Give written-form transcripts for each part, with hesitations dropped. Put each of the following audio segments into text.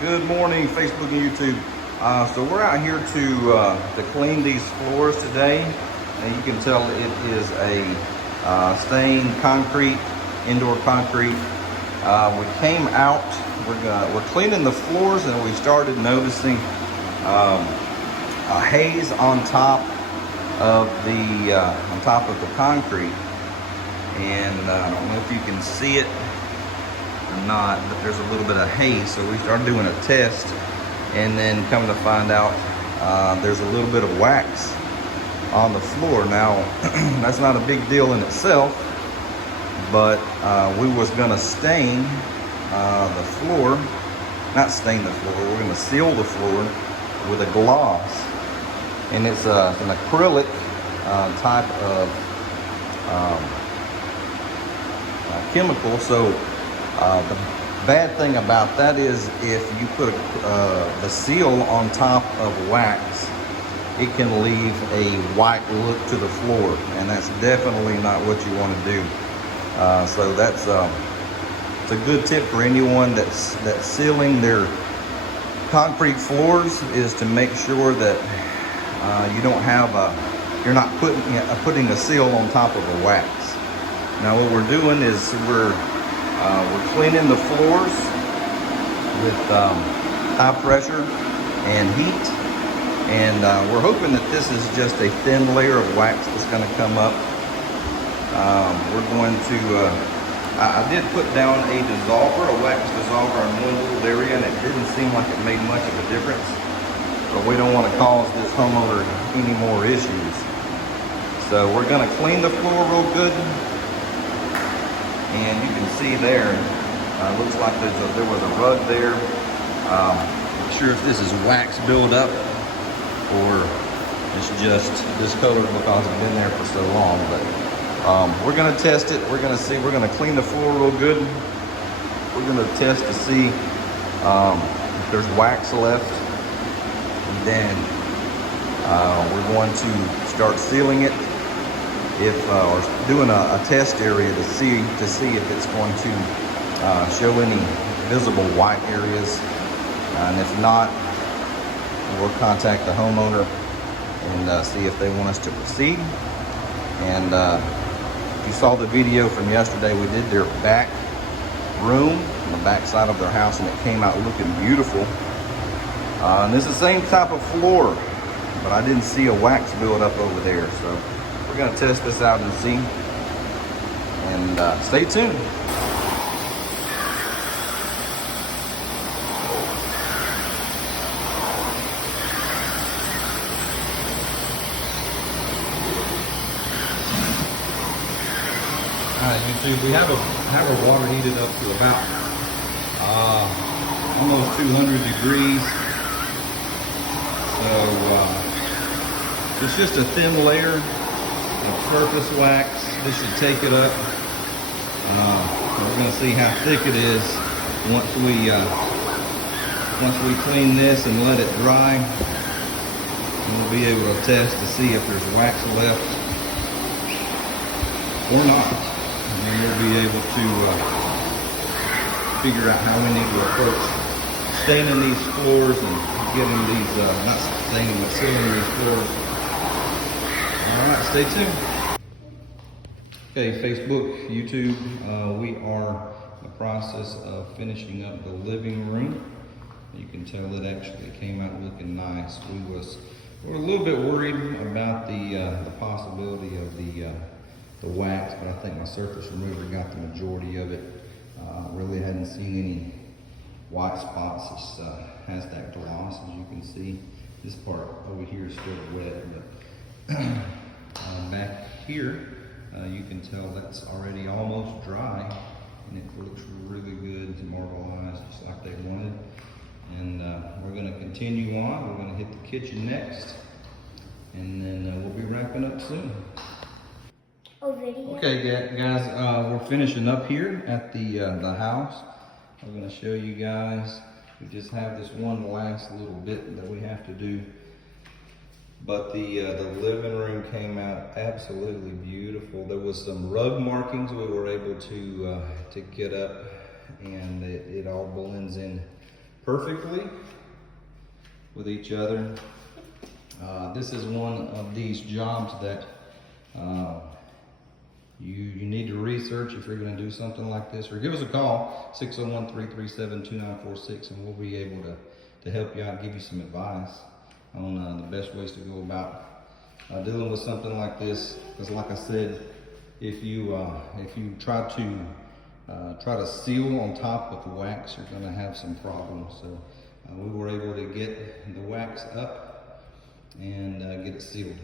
Good morning, Facebook and YouTube. So we're out here to clean these floors today. And you can tell it is a stained concrete, indoor concrete. We came out, we're cleaning the floors, and we started noticing a haze on top of the concrete. And I don't know if you can see it or not, but there's a little bit of haze. So we started doing a test, and then come to find out there's a little bit of wax on the floor. Now that's not a big deal in itself, but we was gonna stain the floor, not stain the floor, we're gonna seal the floor with a gloss, and it's an acrylic type of chemical. So the bad thing about that is if you put the seal on top of wax, it can leave a white look to the floor, and that's definitely not what you want to do. So that's it's a good tip for anyone that's sealing their concrete floors, is to make sure that you're not putting a seal on top of a wax. Now what we're doing is we're cleaning the floors with high pressure and heat, and we're hoping that this is just a thin layer of wax that's going to come up. We're going to, I did put down a dissolver, a wax dissolver in one little area, and it didn't seem like it made much of a difference, but we don't want to cause this homeowner any more issues. So we're going to clean the floor real good. And you can see there, looks like there was a rug there. Not sure if this is wax buildup or it's just discolored because it's been there for so long. But we're gonna test it. We're gonna see. We're gonna clean the floor real good. We're gonna test to see if there's wax left. And then we're going to start sealing it. Or doing a test area to see if it's going to show any visible white areas, and if not, we'll contact the homeowner and see if they want us to proceed. And if you saw the video from yesterday, we did their back room on the back side of their house, and it came out looking beautiful. And it's the same type of floor, but I didn't see a wax build up over there. So we're going to test this out and see, and stay tuned. Alright, YouTube, we have our water heated up to about almost 200 degrees. So it's just a thin layer surface wax. This should take it up. We're going to see how thick it is once we clean this and let it dry. And we'll be able to test to see if there's wax left or not. And then we'll be able to figure out how we need to approach staining these floors and getting these, not staining, but sealing these floors. Alright, stay tuned. Okay, Facebook, YouTube, we are in the process of finishing up the living room. You can tell it actually came out looking nice. We were a little bit worried about the possibility of the wax, but I think my surface remover got the majority of it. Really hadn't seen any white spots. It has that gloss, as you can see. This part over here is still wet, but back here, you can tell that's already almost dry, and it looks really good, marbleized, just like they wanted. And we're going to continue on. We're going to hit the kitchen next, and then we'll be wrapping up soon. Okay, guys, we're finishing up here at the house. I'm going to show you guys. We just have this one last little bit that we have to do. But the living room came out absolutely beautiful. There was some rug markings we were able to get up, and it all blends in perfectly with each other. This is one of these jobs that you need to research if you're going to do something like this, or give us a call, 601-337-2946, and we'll be able to help you out, give you some advice on the best ways to go about dealing with something like this. Because like I said, if you try to seal on top with the wax, you're going to have some problems. So we were able to get the wax up and get it sealed.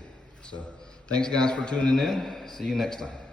So thanks guys for tuning in. See you next time.